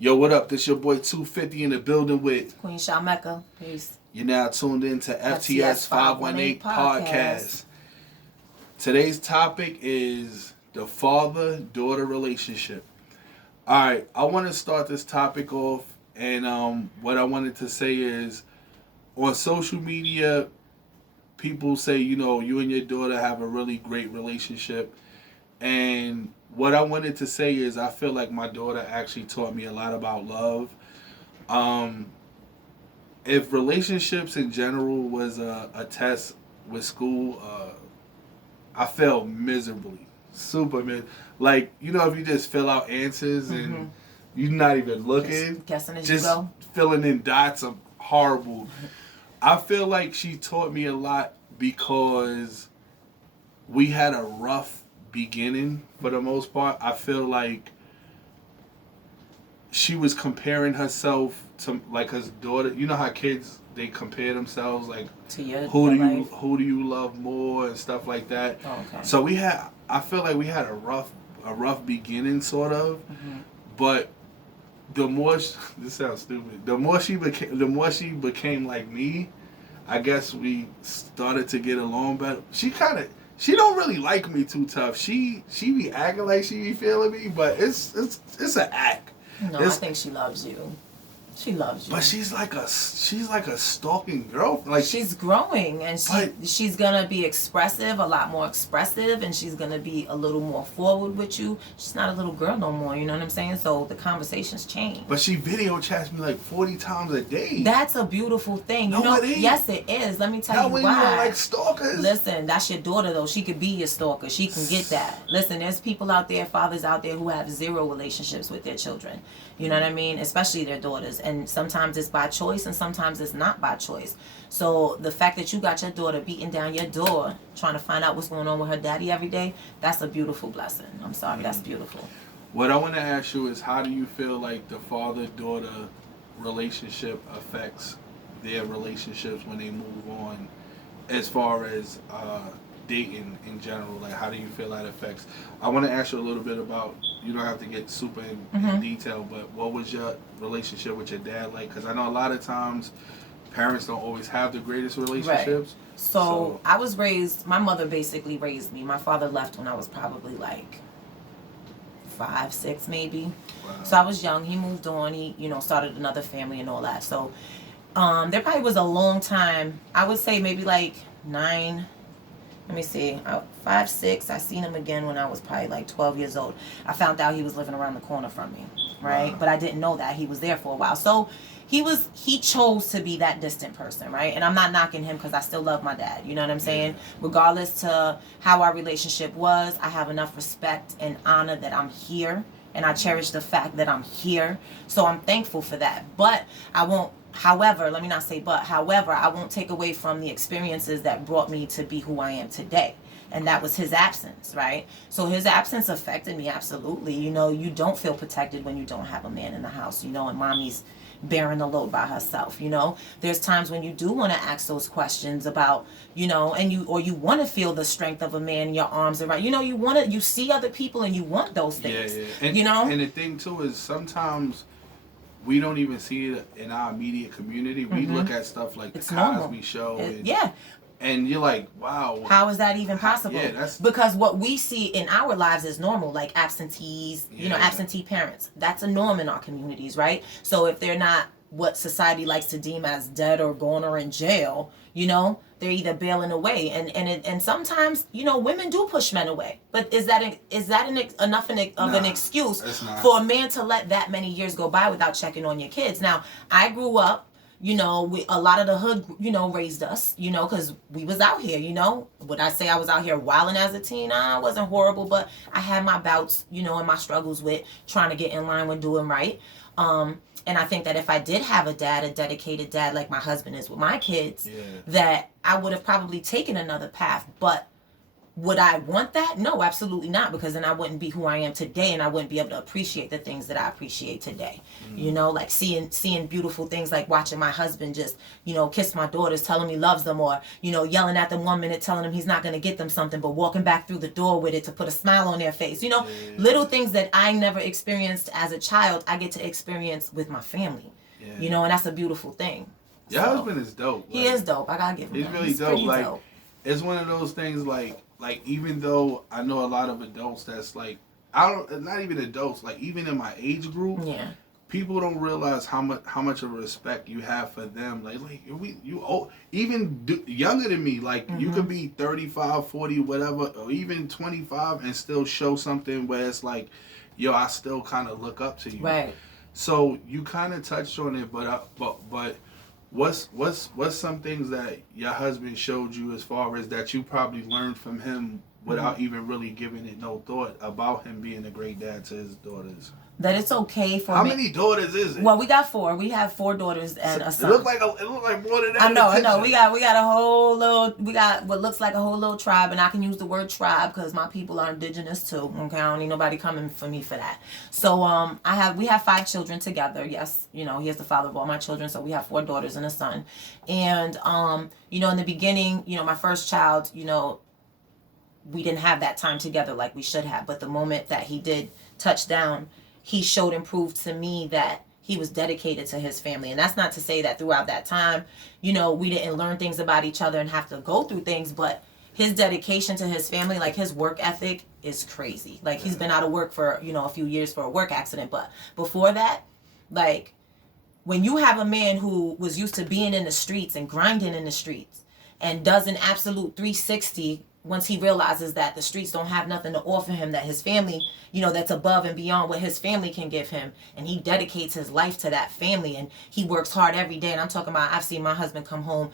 Yo, what up? This your boy 250 in the building with Queen Shah Mecca. Peace. You're now tuned in to FTS 518 podcast. Today's topic is the father-daughter relationship. All right, I want to start this topic off, and what I wanted to say is, on social media, people say, you and your daughter have a really great relationship, and what I wanted to say is I feel like my daughter actually taught me a lot about love. If relationships in general was a test with school, I failed miserably. Like, if you just fill out answers and you're not even looking. Just guessing as just you go. Filling in dots are horrible. I feel like she taught me a lot because we had a rough beginning for the most part. I feel like she was comparing herself to like his daughter. You know how kids, they compare themselves like to your who do you love more and stuff like that. Oh, okay. So I feel like we had a rough beginning sort of, but the more this sounds stupid. The more she became like me, I guess we started to get along better. She don't really like me too tough. She be acting like she be feeling me, but it's an act. No, I think she loves you. She loves you. But she's like a stalking girl. Like she's growing, and she's gonna be expressive, a lot more expressive, and she's gonna be a little more forward with you. She's not a little girl no more. You know what I'm saying? So the conversations change. But she video chats me like 40 times a day. That's a beautiful thing. No, it ain't. Yes, it is. Let me tell you why. You don't like stalkers? Listen, that's your daughter though. She could be your stalker. She can get that. Listen, there's people out there, fathers out there who have zero relationships with their children. You know what I mean? Especially their daughters. And sometimes it's by choice and sometimes it's not by choice. So the fact that you got your daughter beating down your door, trying to find out what's going on with her daddy every day, that's a beautiful blessing. I'm sorry, that's beautiful. What I want to ask you is, how do you feel like the father-daughter relationship affects their relationships when they move on, as far as dating in general? Like, how do you feel that affects? I want to ask you a little bit about, you don't have to get super in detail, but what was your relationship with your dad like? Because I know a lot of times parents don't always have the greatest relationships. Right. So I was raised, my mother basically raised me. My father left when I was probably like 5, 6 maybe. Wow. So I was young. He moved on. He, started another family and all that. So there probably was a long time. I would say maybe like 9. Let me see, 5, 6. I seen him again when I was probably like 12 years old. I found out he was living around the corner from me, right? Wow. But I didn't know that he was there for a while. So he chose to be that distant person, right? And I'm not knocking him because I still love my dad. You know what I'm saying? Yeah. Regardless to how our relationship was, I have enough respect and honor that I'm here. And I cherish the fact that I'm here. So I'm thankful for that. But I won't. However, let me not say but, however, I won't take away from the experiences that brought me to be who I am today. And that was his absence, right? So his absence affected me absolutely. You don't feel protected when you don't have a man in the house, and mommy's bearing the load by herself, There's times when you do want to ask those questions about, and you want to feel the strength of a man in your arms around, you see other people and you want those things, yeah. And the thing too is sometimes we don't even see it in our immediate community. We look at stuff like the Cosby Show. And you're like, wow. How is that even possible? Yeah, because what we see in our lives is normal, like absentees, absentee parents. That's a norm in our communities, right? So if they're not what society likes to deem as dead or gone or in jail, they're either bailing away. And sometimes, women do push men away. But is that enough of an excuse for a man to let that many years go by without checking on your kids? Now, I grew up, a lot of the hood, raised us, because we was out here, Would I say I was out here wilding as a teen? I wasn't horrible, but I had my bouts, and my struggles with trying to get in line with doing right. And I think that if I did have a dedicated dad like my husband is with my kids, that I would have probably taken another path. But Would I want that? No, absolutely not, because then I wouldn't be who I am today, and I wouldn't be able to appreciate the things that I appreciate today. You know, like seeing beautiful things, like watching my husband just, you know, kiss my daughters, telling me he loves them, or, you know, yelling at them 1 minute, telling them he's not going to get them something, but walking back through the door with it to put a smile on their face. You know, little things that I never experienced as a child, I get to experience with my family. You know, and that's a beautiful thing. Your husband is dope. He is dope. I gotta give him he's that. Really he's dope. Like, dope. It's one of those things like even though I know a lot of adults that's like, not even adults, like even in my age group, people don't realize how much of respect you have for them. Like younger than me, like you could be 35, 40, whatever, or even 25 and still show something where it's like, yo, I still kind of look up to you. Right. So you kind of touched on it, but what's some things that your husband showed you as far as that you probably learned from him without even really giving it no thought about him being a great dad to his daughters? That it's okay for How many daughters is it? Well, we got 4. We have 4 daughters and a son. It looked like more than that. I know. We got a whole little. We got what looks like a whole little tribe, and I can use the word tribe because my people are indigenous too. Okay, I don't need nobody coming for me for that. So we have 5 children together. Yes, you know, he is the father of all my children. So we have 4 daughters and a son, and you know, in the beginning, you know, my first child, you know, we didn't have that time together like we should have. But the moment that he did touch down, he showed and proved to me that he was dedicated to his family. And that's not to say that throughout that time, you know, we didn't learn things about each other and have to go through things, but his dedication to his family, like his work ethic is crazy. Like he's been out of work for, you know, a few years for a work accident. But before that, like when you have a man who was used to being in the streets and grinding in the streets and does an absolute 360 once he realizes that the streets don't have nothing to offer him, that his family, you know, that's above and beyond what his family can give him, and he dedicates his life to that family, and he works hard every day. And I'm talking about, I've seen my husband come home,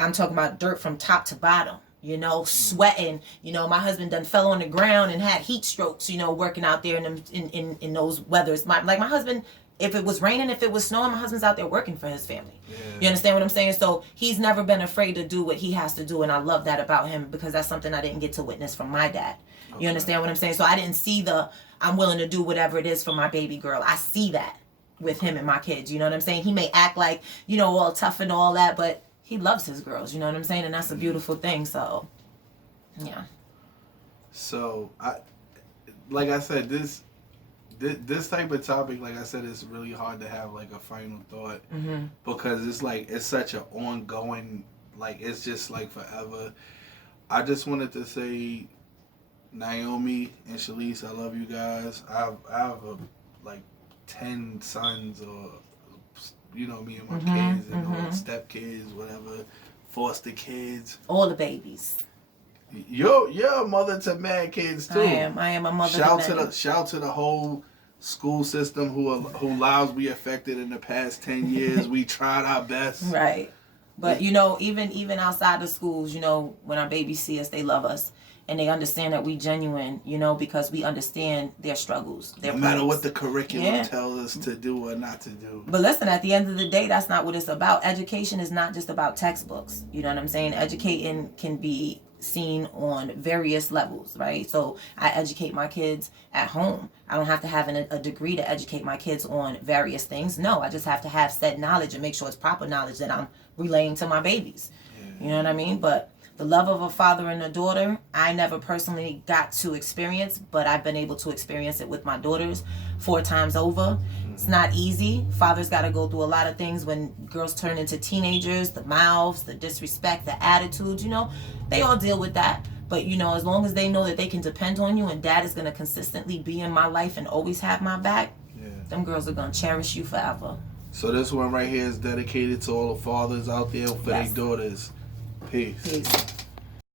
I'm talking about dirt from top to bottom, you know, sweating. You know, my husband done fell on the ground and had heat strokes, you know, working out there in those weathers. My husband, if it was raining, if it was snowing, my husband's out there working for his family. You understand what I'm saying? So he's never been afraid to do what he has to do, and I love that about him because that's something I didn't get to witness from my dad. You understand what I'm saying? So I didn't see I'm willing to do whatever it is for my baby girl. I see that with him and my kids. You know what I'm saying? He may act like, you know, all tough and all that, but he loves his girls. You know what I'm saying? And that's a beautiful thing. So, yeah. So, like I said, this type of topic, like I said, it's really hard to have like a final thought because it's like it's such an ongoing, like it's just like forever. I just wanted to say, Naomi and Shalise, I love you guys. I have like 10 sons, or you know, me and my kids and step kids, whatever, foster kids, all the babies. You're a mother to mad kids too. I am a mother. Shout to the whole school system who lives we affected in the past 10 years. We tried our best. Right. But you know, even outside the schools, you know, when our babies see us, they love us. And they understand that we genuine, you know, because we understand their struggles. No matter what the curriculum tells us to do or not to do. But listen, at the end of the day, that's not what it's about. Education is not just about textbooks. You know what I'm saying? Educating can be seen on various levels, right? So I educate my kids at home. I don't have to have a degree to educate my kids on various things. No, I just have to have said knowledge and make sure it's proper knowledge that I'm relaying to my babies. You know what I mean? But the love of a father and a daughter, I never personally got to experience, but I've been able to experience it with my daughters 4 times over. It's not easy. Fathers got to go through a lot of things when girls turn into teenagers, the mouths, the disrespect, the attitudes, you know, they all deal with that. But, you know, as long as they know that they can depend on you and dad is going to consistently be in my life and always have my back, them girls are going to cherish you forever. So this one right here is dedicated to all the fathers out there for their daughters. Peace.